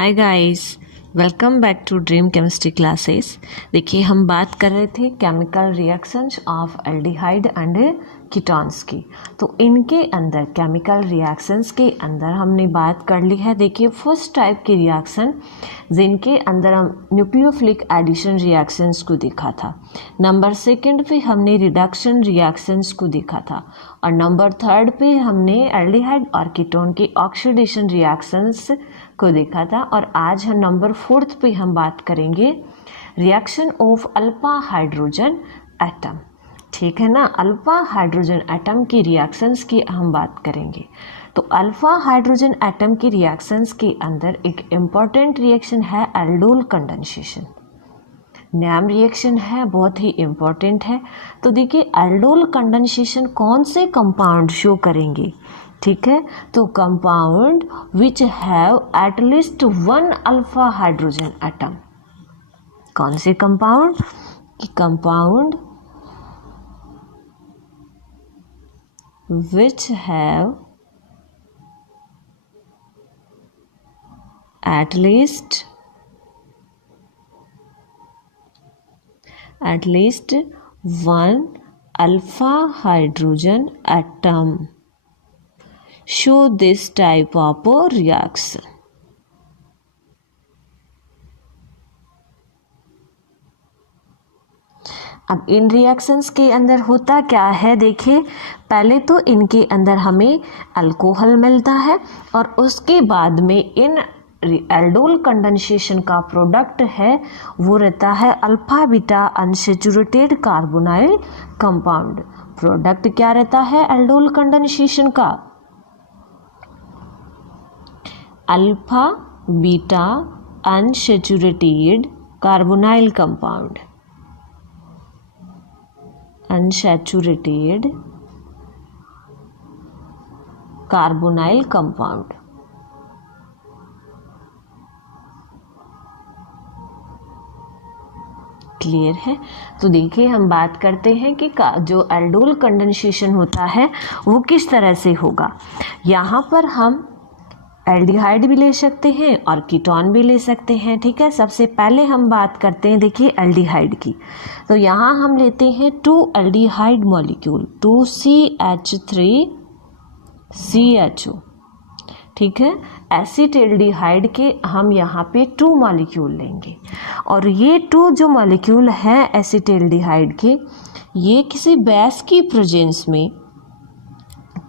Hi guys, welcome back to dream chemistry classes. देखिए हम बात कर रहे थे chemical reactions of aldehyde and ketones की। तो इनके अंदर केमिकल रिएक्शंस के अंदर हमने बात कर ली है। देखिए फर्स्ट टाइप की रिएक्शन जिनके अंदर हम न्यूक्लियोफिलिक एडिशन रिएक्शंस को देखा था। नंबर सेकंड पे हमने रिडक्शन रिएक्शंस को देखा था और नंबर थर्ड पे हमने एल्डिहाइड और कीटोन के ऑक्सीडेशन रिएक्शंस को देखा था। और आज हम नंबर फोर्थ पे हम बात करेंगे reaction of alpha hydrogen atom. ठीक है ना, अल्फा हाइड्रोजन एटम की रिएक्शंस की हम बात करेंगे। तो अल्फा हाइड्रोजन एटम की रिएक्शंस के अंदर एक इम्पॉर्टेंट रिएक्शन है एल्डोल कंडेंसेशन। नाम रिएक्शन है, बहुत ही इम्पॉर्टेंट है। तो देखिए एल्डोल कंडेंसेशन कौन से कंपाउंड शो करेंगे। ठीक है, तो compound which have at least one alpha hydrogen atom. कौन से कंपाउंड कि compound which have at least one alpha hydrogen atom show this type of a reaction. अब इन रिएक्शंस के अंदर होता क्या है, देखिए पहले तो इनके अंदर हमें अल्कोहल मिलता है और उसके बाद में इन एल्डोल कंडेंसेशन का प्रोडक्ट है वो रहता है alpha beta unsaturated carbonyl compound. Product क्या रहता है एल्डोल कंडेंसेशन का? Alpha beta unsaturated carbonyl compound. Unsaturated carbonyl compound. Clear है? तो देखिए हम बात करते हैं कि जो एल्डोल कंडेंसेशन होता है वो किस तरह से होगा। यहाँ पर हम एल्डिहाइड भी ले सकते हैं और कीटोन भी ले सकते हैं। ठीक है, सबसे पहले हम बात करते हैं देखिए एल्डिहाइड की। तो यहाँ हम लेते हैं 2 एल्डिहाइड मॉलिक्यूल 2CH3CHO। ठीक है, एसिटेल्डिहाइड के हम यहाँ पे 2 मॉलिक्यूल लेंगे और ये 2 जो मॉलिक्यूल हैं एसिटेल्डिहाइड के, ये किसी बेस की प्रेजेंस में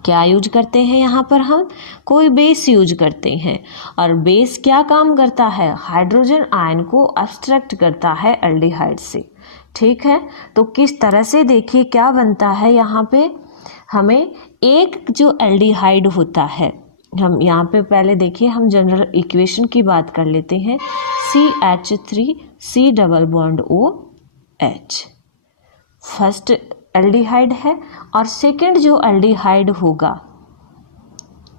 क्या यूज करते हैं, यहाँ पर हम कोई बेस यूज करते हैं और बेस क्या काम करता है, हाइड्रोजन आयन को अब्स्ट्रैक्ट करता है एल्डिहाइड से। ठीक है, तो किस तरह से देखिए क्या बनता है, यहाँ पे हमें एक जो एल्डिहाइड होता है, हम यहाँ पे पहले देखिए हम जनरल इक्वेशन की बात कर लेते हैं। CH3C double bond OH first aldehyde है और सेकंड जो एल्डिहाइड होगा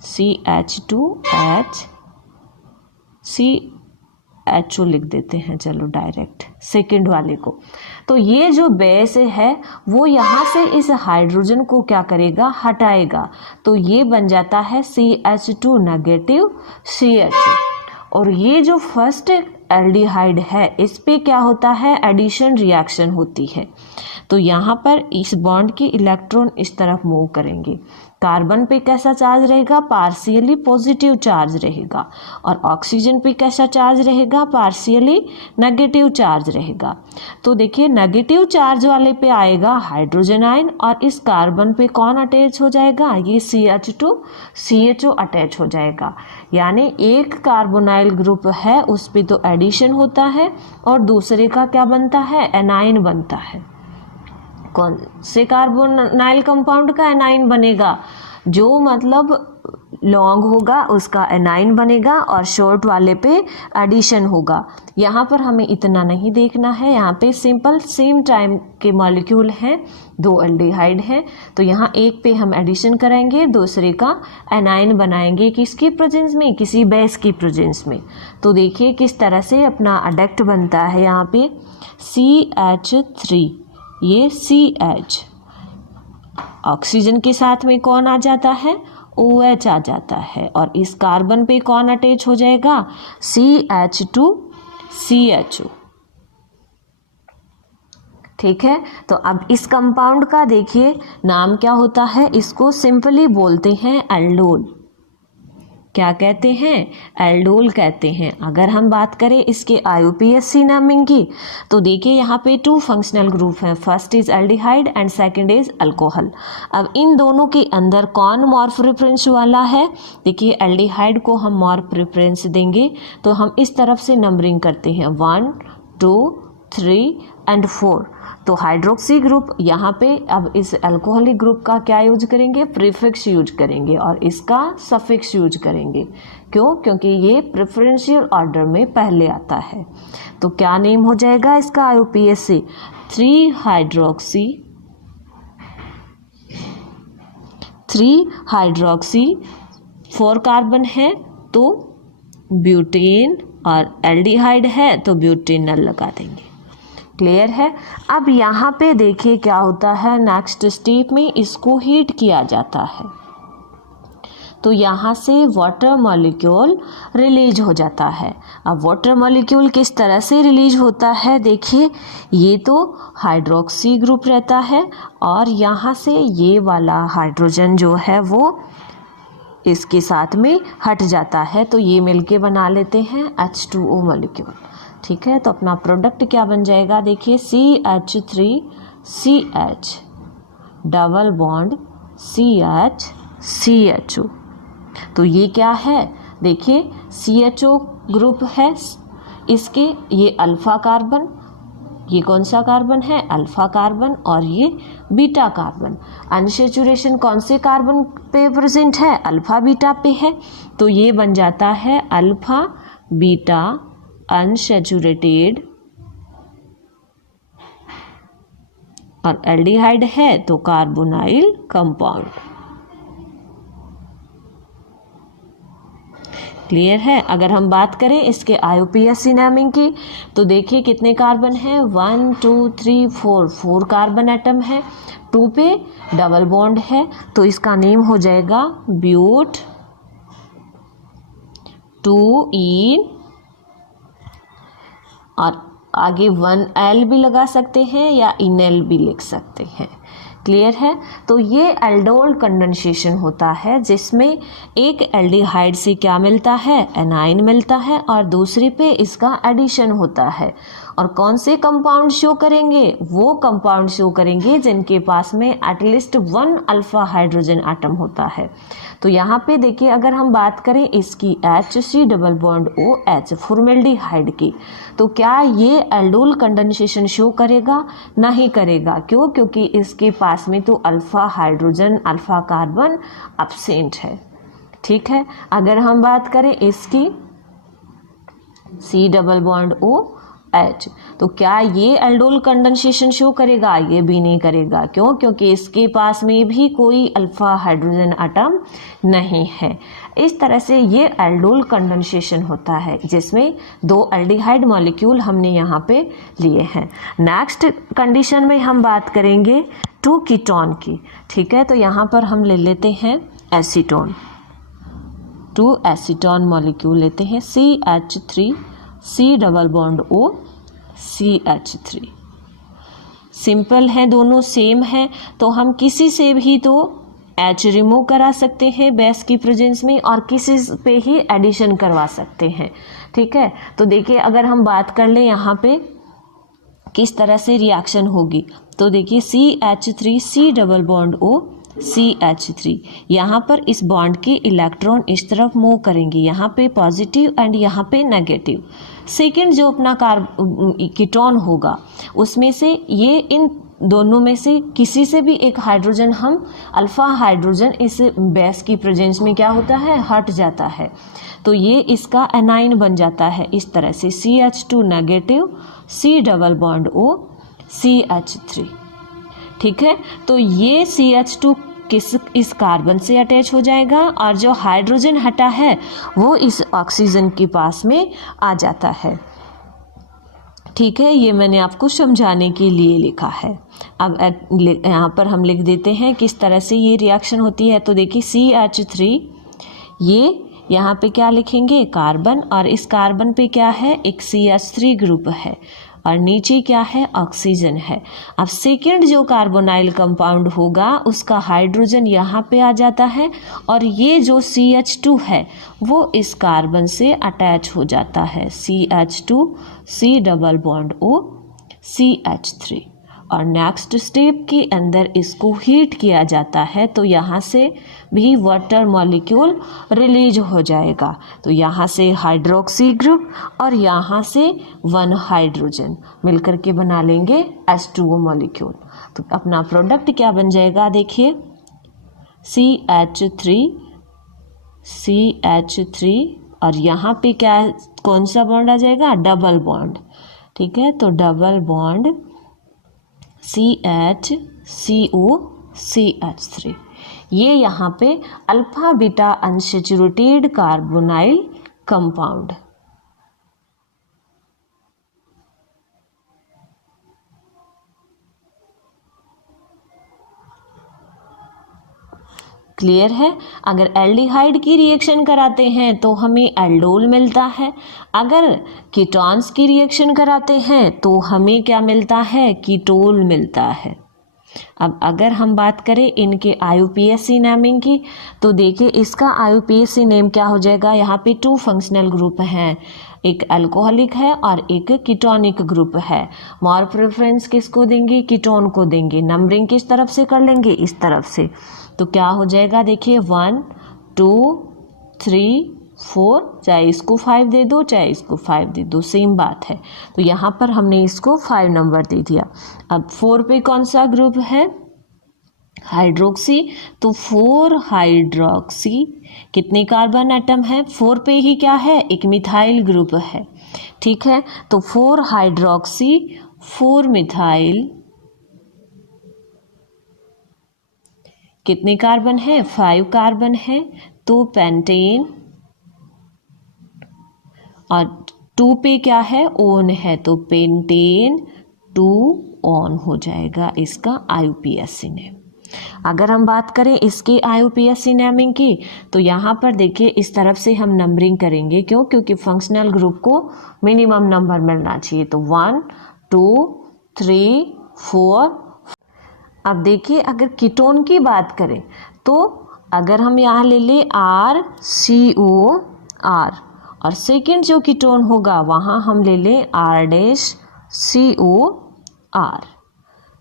CH2HCHO लिख देते हैं, चलो डायरेक्ट सेकंड वाले को। तो ये जो बेस है वो यहाँ से इस हाइड्रोजन को क्या करेगा, हटाएगा। तो ये बन जाता है CH2 नेगेटिव CH। और ये जो फर्स्ट एल्डिहाइड है इस पे क्या होता है, एडिशन रिएक्शन होती है। तो यहाँ पर इस बॉन्ड के इलेक्ट्रॉन इस तरफ मूव करेंगे। कार्बन पे कैसा चार्ज रहेगा, पार्शियली पॉजिटिव चार्ज रहेगा और ऑक्सीजन पे कैसा चार्ज रहेगा, पार्शियली नेगेटिव चार्ज रहेगा। तो देखिए नेगेटिव चार्ज वाले पे आएगा हाइड्रोजन आयन और इस कार्बन पे कौन अटैच हो जाएगा, ये CH2CHO अटैच हो जाएगा। यानी एक कार्बोनाइल ग्रुप है उस पे तो एडिशन होता है और दूसरे का क्या बनता है, एनाइन बनता है। कौन से कार्बोनाइल कंपाउंड का एनाइन बनेगा, जो मतलब लॉन्ग होगा उसका एनाइन बनेगा और शॉर्ट वाले पे एडिशन होगा। यहाँ पर हमें इतना नहीं देखना है, यहाँ पे सिंपल सेम टाइम के मॉलिक्यूल हैं, 2 एल्डिहाइड हैं। तो यहाँ एक पे हम एडिशन कराएंगे, दूसरे का एनाइन बनाएंगे, किसकी प्रेजेंस में, किसी बेस की प्रेजेंस में। तो देखिए किस तरह से अपना अडक्ट बनता है। यहाँ पे CH3 ये CH, ऑक्सीजन के साथ में कौन आ जाता है OH आ जाता है और इस कार्बन पे कौन अटैच हो जाएगा, CH2CHO। ठीक है, तो अब इस कंपाउंड का देखिए नाम क्या होता है, इसको सिंपली बोलते हैं एल्डोल। क्या कहते हैं, एल्डोल कहते हैं। अगर हम बात करें इसके IUPAC नेमिंग की, तो देखिए यहाँ पे 2 फंक्शनल ग्रुप हैं, first is aldehyde and second is alcohol. अब इन दोनों के अंदर कौन मोर प्रेफरेंस वाला है, देखिए एल्डिहाइड को हम मोर प्रेफरेंस देंगे तो हम इस तरफ से नंबरिंग करते हैं 1 2 3 एंड 4। तो हाइड्रोक्सी ग्रुप यहाँ पे अब इस अल्कोहलिक ग्रुप का क्या यूज करेंगे, प्रीफिक्स यूज करेंगे और इसका सफिक्स यूज करेंगे। क्यों, क्योंकि ये प्रेफरेंशियल ऑर्डर में पहले आता है। तो क्या नेम हो जाएगा इसका IUPAC, 3 हाइड्रोक्सी 4 कार्बन है तो ब्यूटेन, और एल्डिहाइड है तो ब्यूटेनल लगा देंगे। क्लियर है। अब यहाँ पे देखिए क्या होता है, नेक्स्ट स्टेप में इसको हीट किया जाता है तो यहाँ से वाटर मॉलिक्यूल रिलीज हो जाता है। अब वाटर मॉलिक्यूल किस तरह से रिलीज होता है, देखिए ये तो हाइड्रोक्सी ग्रुप रहता है और यहाँ से ये वाला हाइड्रोजन जो है वो इसके साथ में हट जाता है तो ये मिलके बना लेते हैं H2O मॉलिक्यूल। ठीक है, तो अपना प्रोडक्ट क्या बन जाएगा, देखिए CH3CH डबल बॉन्ड CH तो ये क्या है, देखिए CHO ग्रुप है, इसके ये अल्फा कार्बन, ये कौन सा कार्बन है, अल्फा कार्बन, और ये बीटा कार्बन। अनसैचुरेशन कौन से कार्बन पे प्रेजेंट है, अल्फा बीटा पे है, तो ये बन जाता है अल्फा बीटा अनसैचुरेटेड, और एल्डिहाइड है तो कार्बोनाइल कंपाउंड। क्लियर है। अगर हम बात करें इसके IUPAC नेमिंग की, तो देखिए कितने कार्बन हैं, 1 2 3 4 कार्बन एटम है, 2 पे डबल बॉन्ड है तो इसका नेम हो जाएगा ब्यूट 2 इन, और आगे 1L भी लगा सकते हैं या इनएल भी लिख सकते हैं। क्लियर है। तो ये एल्डोल कंडेंसेशन होता है जिसमें एक एल्डिहाइड से क्या मिलता है, एनाइन मिलता है, और दूसरे पे इसका एडिशन होता है। और कौन से कंपाउंड शो करेंगे, वो कंपाउंड शो करेंगे जिनके पास में एटलीस्ट 1 अल्फा हाइड्रोजन एटम होता है। तो यहाँ पे देखिए अगर हम बात करें इसकी HC double bond OH formaldehyde की, तो क्या ये एल्डोल कंडेंसेशन शो करेगा, नहीं करेगा। क्यों, क्योंकि इसके पास में तो alpha hydrogen alpha carbon absent है। ठीक है। अगर हम बात करें इसकी C डबल बॉन्ड OH, तो क्या ये एल्डोल कंडेंसेशन शो करेगा, ये भी नहीं करेगा। क्यों, क्योंकि इसके पास में भी कोई अल्फा हाइड्रोजन एटम नहीं है। इस तरह से ये एल्डोल कंडेंसेशन होता है जिसमें 2 एल्डिहाइड मॉलिक्यूल हमने यहाँ पे लिए हैं। नेक्स्ट कंडीशन में हम बात करेंगे 2 कीटोन की। ठीक है, तो यहाँ पर हम ले लेते हैं एसीटोन, 2 एसीटोन मॉलिक्यूल लेते हैं, CH3 C double bond O CH3। Simple है, दोनों सेम है, तो हम किसी से भी तो H रिमूव करा सकते हैं बेस की प्रेजेंस में और किसी पे ही एडिशन करवा सकते हैं। ठीक है, तो देखिए अगर हम बात कर ले यहाँ पे किस तरह से रिएक्शन होगी, तो देखिए CH3 C double bond O CH3, यहाँ पर इस बॉन्ड के इलेक्ट्रॉन इस तरफ मूव करेंगे, यहाँ पे पॉजिटिव एंड यहाँ पे नेगेटिव। सेकंड जो अपना कीटोन होगा उसमें से ये इन दोनों में से किसी से भी एक हाइड्रोजन हम अल्फा हाइड्रोजन इस बेस की प्रेजेंस में क्या होता है, हट जाता है, तो ये इसका एनाइन बन जाता है इस तरह से CH2 negative C double bond O CH3। ठीक है, तो ये CH2 इस कार्बन से अटैच हो जाएगा और जो हाइड्रोजन हटा है वो इस ऑक्सीजन के पास में आ जाता है। ठीक है, ये मैंने आपको समझाने के लिए लिखा है। अब यहाँ पर हम लिख देते हैं किस तरह से ये रिएक्शन होती है। तो देखिए CH3, ये यहाँ पे क्या लिखेंगे, कार्बन, और इस कार्बन पे क्या है, एक CH3 ग्रुप है और नीचे क्या है, ऑक्सीजन है। अब सेकेंड जो कार्बोनाइल कंपाउंड होगा उसका हाइड्रोजन यहाँ पे आ जाता है और ये जो CH2 है वो इस कार्बन से अटैच हो जाता है, CH2 C double bond O CH3। और नेक्स्ट स्टेप के अंदर इसको हीट किया जाता है तो यहाँ से भी वाटर मॉलिक्यूल रिलीज हो जाएगा। तो यहाँ से हाइड्रोक्सी ग्रुप और यहाँ से 1 हाइड्रोजन मिलकर के बना लेंगे H2O मॉलिक्यूल। तो अपना प्रोडक्ट क्या बन जाएगा, देखिए CH3 और यहाँ पे क्या, कौन सा बॉन्ड आ जाएगा, डबल बॉन्ड। ठीक है, तो डबल बॉन्ड CHCO CH3, ये यहाँ पे alpha beta unsaturated carbonyl compound. Clear है। अगर एल्डिहाइड की रिएक्शन कराते हैं तो हमें एल्डोल मिलता है, अगर कीटोन्स की रिएक्शन कराते हैं तो हमें क्या मिलता है, कीटोल मिलता है। अब अगर हम बात करें इनके IUPAC नेमिंग की, तो देखिए इसका IUPAC नेम क्या हो जाएगा, यहाँ पे 2 फंक्शनल ग्रुप हैं, एक अल्कोहलिक है और एक कीटोनिक ग्रुप है। मोर प्रेफरेंस किसको देंगे, कीटोन को देंगे। नंबरिंग किस तरफ से कर लेंगे, इस तरफ से। तो क्या हो जाएगा, देखिए 1 2 3 4, चाहे इसको 5 दे दो चाहे इसको 5 दे दो, सेम बात है। तो यहाँ पर हमने इसको 5 नंबर दे दिया। अब 4 पे कौन सा ग्रुप है, हाइड्रोक्सी, तो 4 हाइड्रोक्सी, कितने कार्बन एटम है, 4 पे ही क्या है, एक मिथाइल ग्रुप है। ठीक है, तो 4 हाइड्रोक्सी 4 मिथाइल, कितने कार्बन है, 5 कार्बन है, तो पेंटेन, और 2 पे क्या है, ओन है, तो पेंटेन 2 ऑन हो जाएगा इसका IUPAC नेम। अगर हम बात करें इसके IUPAC नेमिंग की, तो यहाँ पर देखिए इस तरफ से हम नंबरिंग करेंगे, क्यों, क्योंकि फंक्शनल ग्रुप को मिनिमम नंबर मिलना चाहिए। तो 1 2 3 4। अब देखिए अगर कीटोन की बात करें तो अगर हम यहाँ ले लें RCOR और सेकेंड जो कीटोन होगा वहाँ हम ले लें R-COR।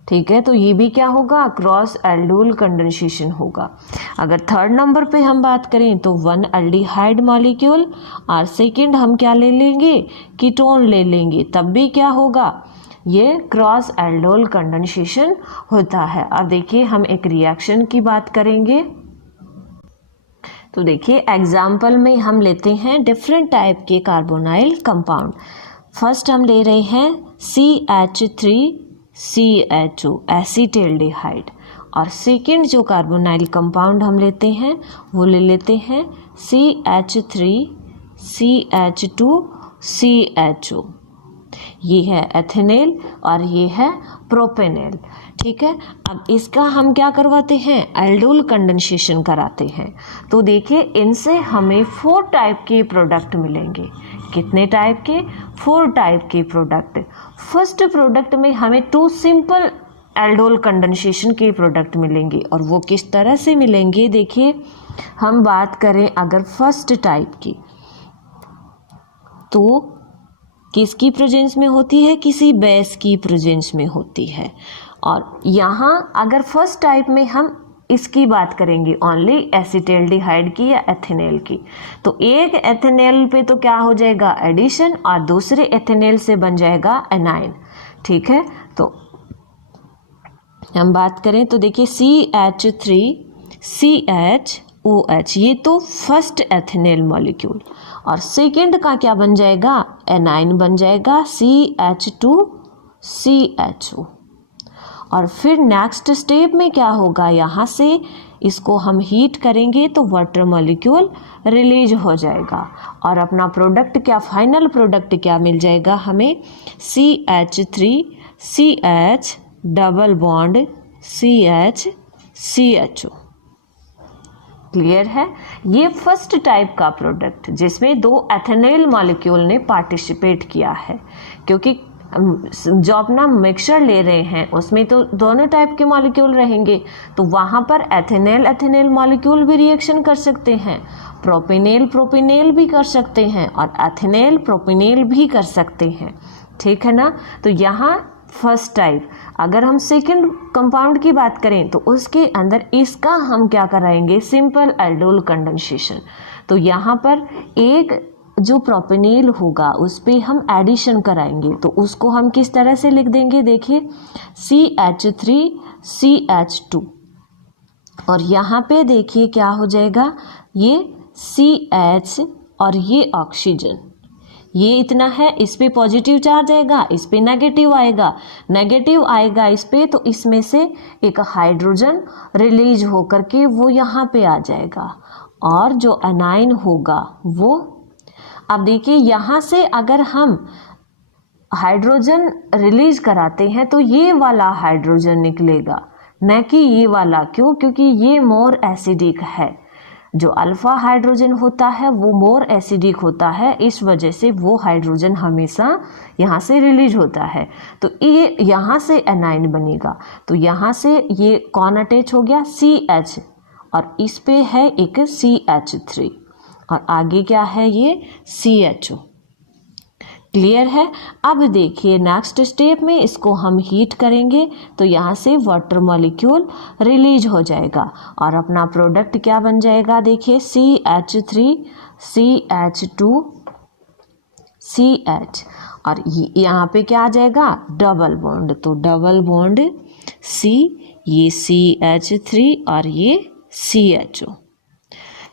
ठीक है, तो ये भी क्या होगा, क्रॉस एल्डोल कंडेंसेशन होगा। अगर थर्ड नंबर पे हम बात करें तो 1 एल्डिहाइड मॉलिक्यूल और सेकेंड हम क्या ले लेंगे, कीटोन ले लेंगे, तब भी क्या होगा, ये क्रॉस एल्डोल कंडेंसेशन होता है। अब देखिए हम एक रिएक्शन की बात करेंगे। तो देखिए एग्जाम्पल में हम लेते हैं डिफरेंट टाइप के कार्बोनाइल कंपाउंड। फर्स्ट हम ले रहे हैं CH3CHO एसीटल्डिहाइड, और सेकेंड जो कार्बोनाइल कंपाउंड हम लेते हैं वो ले लेते हैं CH3CH2CHO। ये है एथेनेल और ये है प्रोपेनेल। ठीक है, अब इसका हम क्या करवाते हैं, एल्डोल कंडेंसेशन कराते हैं। तो देखिए इनसे हमें 4 टाइप के प्रोडक्ट मिलेंगे। कितने टाइप के, 4 टाइप के प्रोडक्ट। फर्स्ट प्रोडक्ट में हमें 2 सिंपल एल्डोल कंडेंसेशन के प्रोडक्ट मिलेंगे, और वो किस तरह से मिलेंगे, देखिए हम बात करें अगर फर्स्ट टाइप की, तो किसकी प्रेजेंस में होती है, किसी बेस की प्रेजेंस में होती है। और यहाँ अगर फर्स्ट टाइप में हम इसकी बात करेंगे ओनली एसीटल्डिहाइड की या एथेनेल की, तो एक एथेनेल पे तो क्या हो जाएगा, एडिशन, और दूसरे एथेनेल से बन जाएगा एनाइन। ठीक है, तो हम बात करें तो देखिए CH3CHOH, ये तो फर्स्ट एथेनेल मॉलिक्यूल, और सेकेंड का क्या बन जाएगा, एनाइन बन जाएगा CH2CHO। और फिर नेक्स्ट स्टेप में क्या होगा, यहाँ से इसको हम हीट करेंगे तो वाटर मॉलिक्यूल रिलीज हो जाएगा और अपना प्रोडक्ट क्या, फाइनल प्रोडक्ट क्या मिल जाएगा हमें, CH3CH double bond CH clear है। ये फर्स्ट टाइप का प्रोडक्ट जिसमें 2 एथेनॉल मॉलिक्यूल ने पार्टिसिपेट किया है, क्योंकि जो अपना मिक्सचर ले रहे हैं उसमें तो दोनों टाइप के मॉलिक्यूल रहेंगे, तो वहाँ पर एथेनॉल मॉलिक्यूल भी रिएक्शन कर सकते हैं, प्रोपेनेल भी कर सकते हैं और एथेनॉल प्रोपेनेल भी कर सकते हैं, ठीक है ना। तो यहाँ फर्स्ट टाइप। अगर हम सेकंड कंपाउंड की बात करें तो उसके अंदर इसका हम क्या कराएंगे, सिंपल एल्डोल कंडेंसेशन। तो यहाँ पर एक जो प्रोपेनेल होगा उस पर हम एडिशन कराएंगे, तो उसको हम किस तरह से लिख देंगे, देखिए CH3CH2 और यहाँ पे देखिए क्या हो जाएगा, ये CH और ये ऑक्सीजन, ये इतना है, इस पे पॉजिटिव चार्ज आएगा, इस पे नेगेटिव आएगा इस पे, तो इसमें से एक हाइड्रोजन रिलीज होकर के वो यहाँ पे आ जाएगा और जो एनाइन होगा वो, अब देखिए यहाँ से अगर हम हाइड्रोजन रिलीज कराते हैं तो ये वाला हाइड्रोजन निकलेगा, न कि ये वाला। क्यों? क्योंकि ये मोर एसिडिक है, जो अल्फा हाइड्रोजन होता है वो मोर एसिडिक होता है, इस वजह से वो हाइड्रोजन हमेशा यहाँ से रिलीज होता है, तो ये यहाँ से एनाइन बनेगा। तो यहाँ से ये कौन अटैच हो गया, CH, और इस पे है एक CH3 और आगे क्या है, ये CHO। क्लियर है। अब देखिए नेक्स्ट स्टेप में इसको हम हीट करेंगे तो यहाँ से वाटर मॉलिक्यूल रिलीज हो जाएगा और अपना प्रोडक्ट क्या बन जाएगा, देखिए CH3CH2CH और यहाँ पे क्या आ जाएगा, डबल बॉन्ड, तो डबल बॉन्ड C, ये CH3 और ये CHO।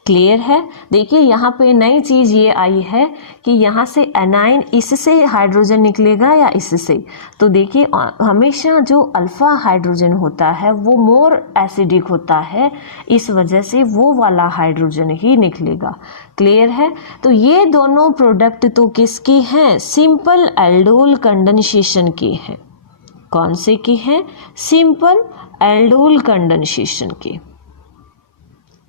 क्लियर है। देखिए यहाँ पे नई चीज़ ये आई है कि यहाँ से एनाइन इससे हाइड्रोजन निकलेगा या इससे, तो देखिए हमेशा जो अल्फा हाइड्रोजन होता है वो मोर एसिडिक होता है, इस वजह से वो वाला हाइड्रोजन ही निकलेगा। क्लियर है। तो ये दोनों प्रोडक्ट तो किसके हैं, सिंपल एल्डोल कंडेंसेशन के हैं। कौन से के हैं, सिंपल एल्डोल कंडेंसेशन के।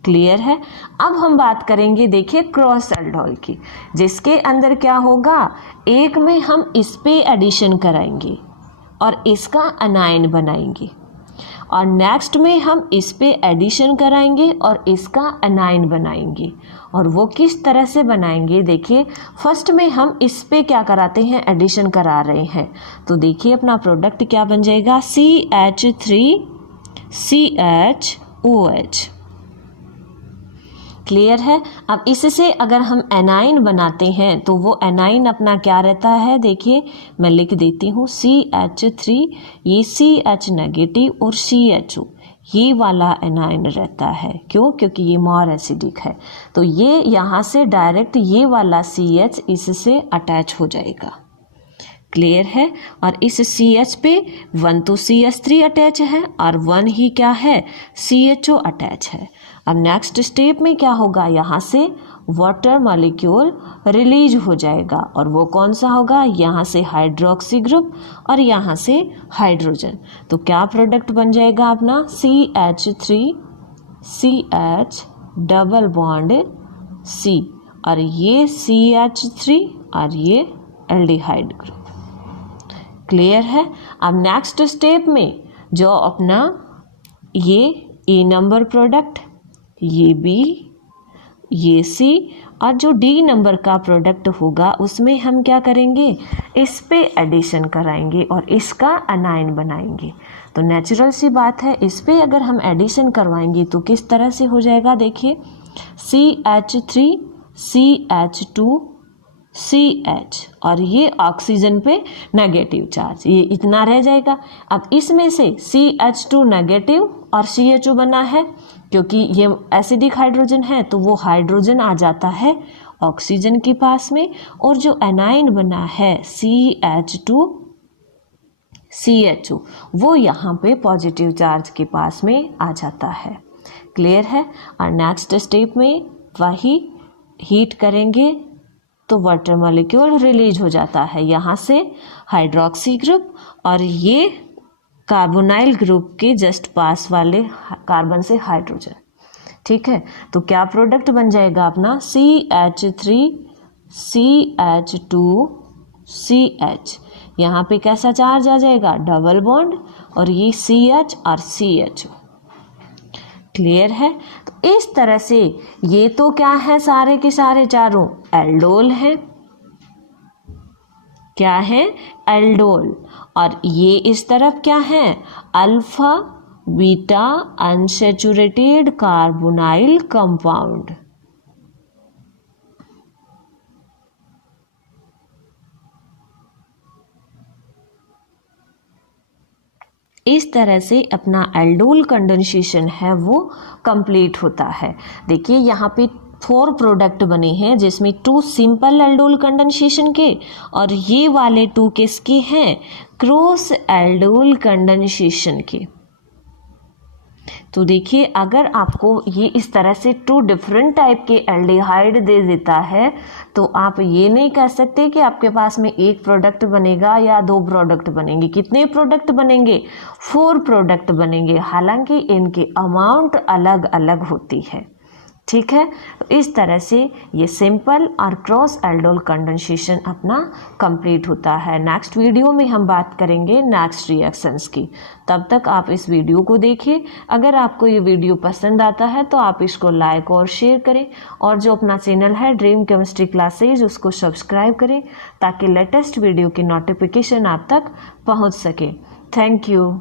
क्लियर है। अब हम बात करेंगे देखिए क्रॉस एल्डोल की, जिसके अंदर क्या होगा, एक में हम इस पे एडिशन कराएंगे और इसका अनायन बनाएंगे और नेक्स्ट में हम इस पे एडिशन कराएंगे और इसका अनायन बनाएंगे। और वो किस तरह से बनाएंगे, देखिए फर्स्ट में हम इस पे क्या कराते हैं, एडिशन करा रहे हैं, तो देखिए अपना प्रोडक्ट क्या बन जाएगा, CH3CHOH। क्लियर है। अब इससे अगर हम एनाइन बनाते हैं तो वो एनाइन अपना क्या रहता है, देखिए मैं लिख देती हूँ CH3, ये CH नेगेटिव और CHO, ये वाला एनाइन रहता है। क्यों? क्योंकि ये मोर एसिडिक है, तो ये यहाँ से डायरेक्ट ये वाला CH इससे अटैच हो जाएगा। क्लियर है। और इस CH पे 1 तो CH3 अटैच है और 1 ही क्या है, CHO अटैच है। अब नेक्स्ट स्टेप में क्या होगा, यहाँ से वाटर मॉलिक्यूल रिलीज हो जाएगा और वो कौन सा होगा, यहाँ से हाइड्रोक्सी ग्रुप और यहाँ से हाइड्रोजन, तो क्या प्रोडक्ट बन जाएगा अपना, CH3CH डबल बॉन्ड C और ये CH3 और ये एल्डिहाइड ग्रुप। क्लियर है। अब नेक्स्ट स्टेप में जो अपना ये E नंबर प्रोडक्ट, ये B, ये C और जो D नंबर का प्रोडक्ट होगा उसमें हम क्या करेंगे, इस पे एडिशन कराएंगे और इसका अनायन बनाएंगे। तो नेचुरल सी बात है, इस पे अगर हम एडिशन करवाएंगे तो किस तरह से हो जाएगा, देखिए CH3CH2CH और ये ऑक्सीजन पे नेगेटिव चार्ज, ये इतना रह जाएगा। अब इसमें से CH2 नेगेटिव और CHO बना है, क्योंकि ये एसिडिक हाइड्रोजन है तो वो हाइड्रोजन आ जाता है ऑक्सीजन के पास में, और जो एनाइन बना है CH2CHO वो यहाँ पे पॉजिटिव चार्ज के पास में आ जाता है। क्लियर है। और नेक्स्ट स्टेप में वही हीट करेंगे तो वाटर मॉलिक्यूल रिलीज हो जाता है यहाँ से हाइड्रोक्सी ग्रुप, और ये कार्बोनाइल ग्रुप के जस्ट पास वाले कार्बन से हाइड्रोजन। ठीक है, तो क्या प्रोडक्ट बन जाएगा अपना CH3CH2CH। यहाँ पे कैसा चार्ज आ जाएगा, डबल बॉन्ड, और ये CH और CH। क्लियर है। तो इस तरह से ये तो क्या है, सारे के सारे चारों एल्डोल हैं। क्या है, एल्डोल। और ये इस तरफ क्या है, alpha beta unsaturated carbonyl compound. इस तरह से अपना एल्डोल कंडेंसेशन है वो कंप्लीट होता है। देखिए यहाँ पे 4 प्रोडक्ट बने हैं जिसमें 2 सिंपल एल्डोल कंडेंसेशन के, और ये वाले 2 किसके हैं, क्रॉस एल्डोल कंडेंसेशन के। तो देखिए अगर आपको ये इस तरह से 2 डिफरेंट टाइप के एल्डिहाइड दे देता है तो आप ये नहीं कह सकते कि आपके पास में 1 प्रोडक्ट बनेगा या 2 प्रोडक्ट बनेंगे। कितने प्रोडक्ट बनेंगे, 4 प्रोडक्ट बनेंगे, हालांकि इनके अमाउंट अलग अलग होती है। ठीक है, इस तरह से ये सिंपल और क्रॉस एल्डोल कंडेंसेशन अपना कंप्लीट होता है। नेक्स्ट वीडियो में हम बात करेंगे नेक्स्ट रिएक्शंस की। तब तक आप इस वीडियो को देखिए। अगर आपको ये वीडियो पसंद आता है तो आप इसको लाइक और शेयर करें, और जो अपना चैनल है ड्रीम केमिस्ट्री क्लासेज उसको सब्सक्राइब करें ताकि लेटेस्ट वीडियो की नोटिफिकेशन आप तक पहुँच सके। Thank you.